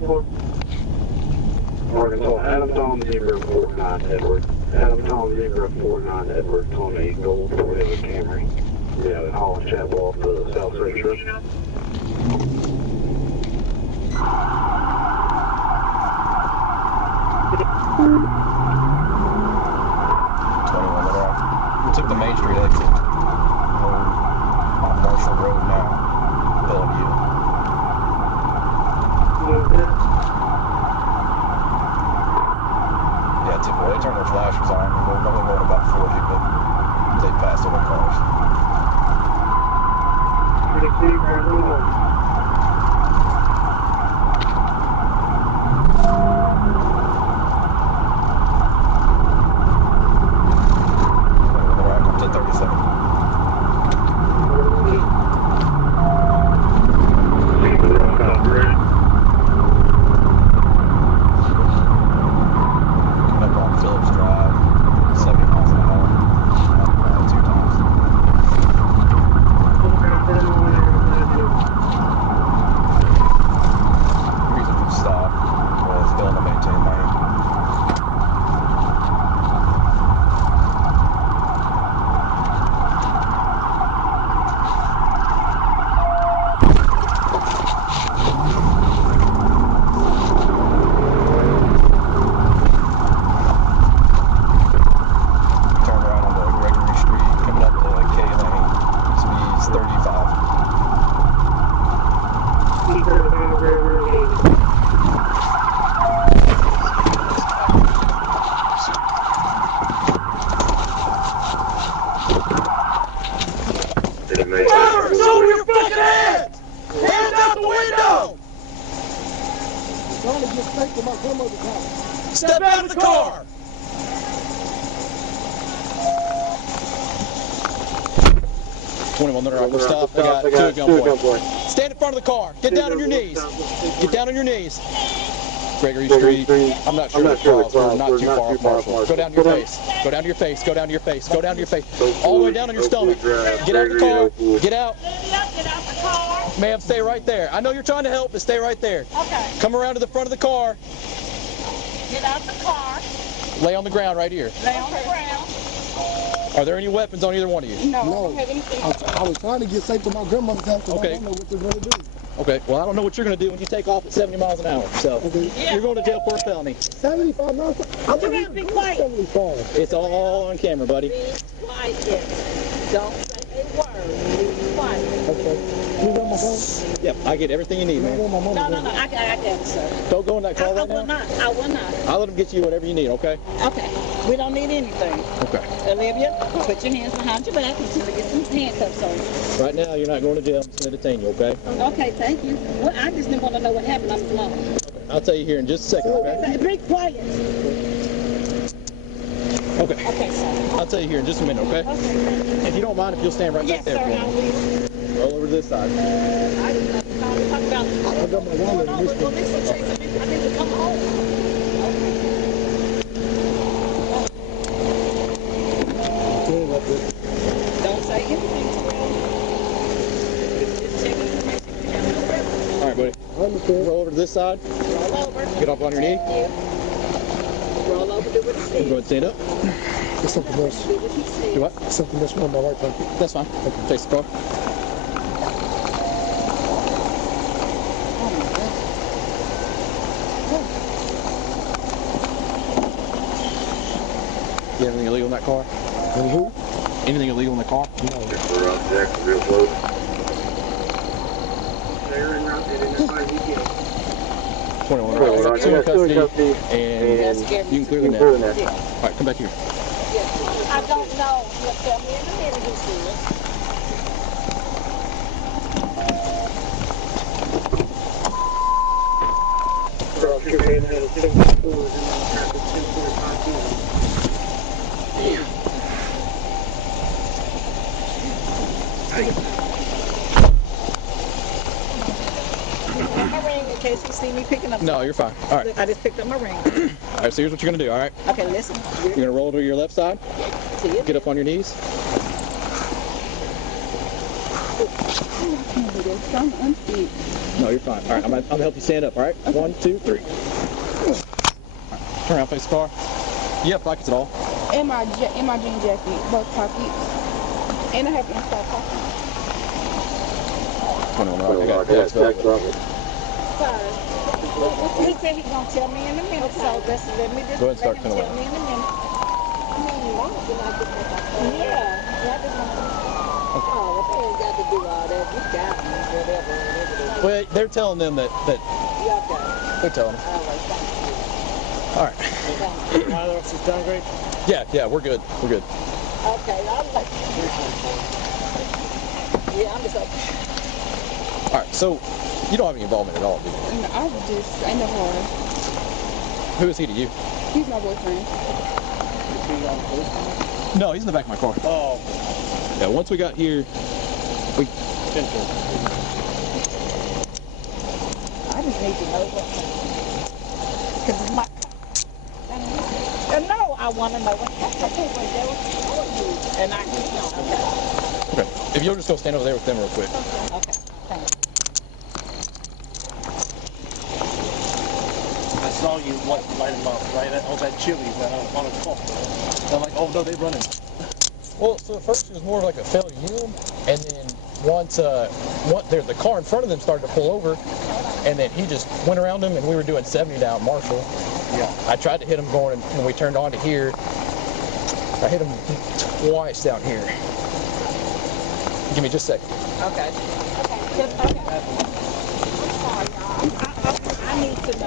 8-4. Arkansas, Adam Tom Zebra 49 Edward. Adam Tom Zebra 49 Edward on a gold Toyota Camry. Yeah, in Hollis Chapel off the South Side Church. We took the Main Street exit. We're on Marshall Road now. Bellevue. Yeah, typically they turn their flashers on. We're only going about 40, but they passed other cars. Step out of the car! Stop. We got two at gunpoint. Stand in front of the car. Get down on your knees. Get down on your knees. Gregory Street. I'm not sure the cross. We're not too far off Marshall. Go down to your face. Go down to your face. Go down to your face. Go down to your face. All the way down on your stomach. Get out of the car. Get out. Get out the car. Ma'am, stay right there. I know you're trying to help, but stay right there. Okay. Come around to the front of the car. Get out the car. Lay on the ground right here. Lay on the ground. Are there any weapons on either one of you? No. I No. don't have anything. I was trying to get safe to my grandmother's house, so Okay. I don't know what they're going to do. Okay, well, I don't know what you're going to do when you take off at 70 miles an hour. So, Okay. you're going to jail for a felony. 75 miles? I'm You gotta be quiet. 75. It's all on camera, buddy. Be quiet. Don't say a word. Be quiet. Okay. You got my phone? Yep, I get everything you need, I man. got my money. No, I got it, sir. Don't go in that car I right will now. not. I will not. I'll let them get you whatever you need, okay? Okay. We don't need anything. Okay. Olivia, put your hands behind your back until we get some handcuffs on you. Right now, you're not going to jail. I'm just going to detain you, okay? Okay, thank you. Well, I just didn't want to know what happened. I'm alone. I'll tell you here in just a second, okay? Be quiet. Okay. Okay, sir. I'll tell you here in just a minute, okay? Okay. If you don't mind, if you'll stand right Yes, back there sir, I for me. will. Roll over to this side. I didn't have time to talk about I got my wallet in this well, one. listen, Chase, I need to come home. Don't say anything to them. Just check information. You have no reference. All right, buddy. Roll over to this side. Roll over. Get off on your knee. Yeah. Roll over, do what he Go said. ahead and stand up. There's something else. Do what he said. Do what? Something else on my right pocket. That's fine. Chase the car. You have anything illegal in that car? And who? Anything illegal in the car? No. We're up there, real close. They're in 21 Well, right. Two in custody, and That's you scary. can clear the net. Yeah. All right, come back here. I don't know. You'll tell me in a minute who said. Cross your head and 64 and then traffic 245. My ring in case you see me picking up. No, you're fine. All right. I just picked up my ring. All right, so here's what you're going to do, all right? Okay, listen. You're going to roll to your left side, See it? get up on your knees. can't do this. I'm unfit. No, you're fine. All right, I'm gonna help you stand up. All right, 1, 2, 3. Turn around, face the car. You have pockets at all? In my jean jacket, both pockets. And I have inside pockets. 21, all right, I got it. Sorry. He said he's gonna tell me in a minute, so let's let me just Go ahead and start let him tell filming. me in a minute. Yeah, I just want to. Oh, well, they ain't got to do all that. You got me, whatever. Well, they're telling them that You okay. they're telling them. All right, thank All right. you. My other officer's done great. Yeah, we're good. We're good. Okay, I'll let you. Yeah, I'm just okay. All right, so you don't have any involvement at all, do you? No, I never heard. Who is he to you? He's my boyfriend. No, he's in the back of my car. Oh, Yeah, once we got here, we. I just need to know what. Because it's my. No, I want to know what happened. And I can know. Okay. If you'll just go stand over there with them real quick. Okay, thanks. I saw you light him up, right? All that Chili's on a car. I'm like, oh no, they're running. Well, so at first it was more like a failure unit, and then once the car in front of them started to pull over, and then he just went around them, and we were doing 70 down Marshall. Yeah. I tried to hit him going, and when we turned on to here, I hit him twice down here. Give me just a second. Okay. Okay. I'm sorry, y'all. I need to know.